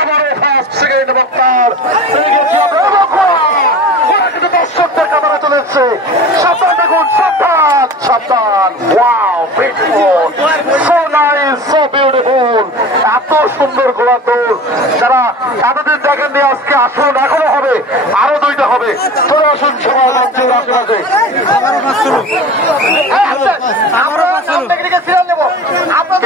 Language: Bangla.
আবারও ফার্স্ট সেকেন্ড বক্তার কিন্তু দর্শকদের কাতারে চলেছে। সাবধান দেখুন, সাবধান সাবধান। Wow, beautiful, so nice, so beautiful. এত সুন্দর ঘোড়া দৌড় যারা এতদিন দেখেননি আজকে আসুন, এখনো হবে, আরো দুইটা হবে। চলে আসুন সবাই মঞ্চের আশেপাশে। আপনার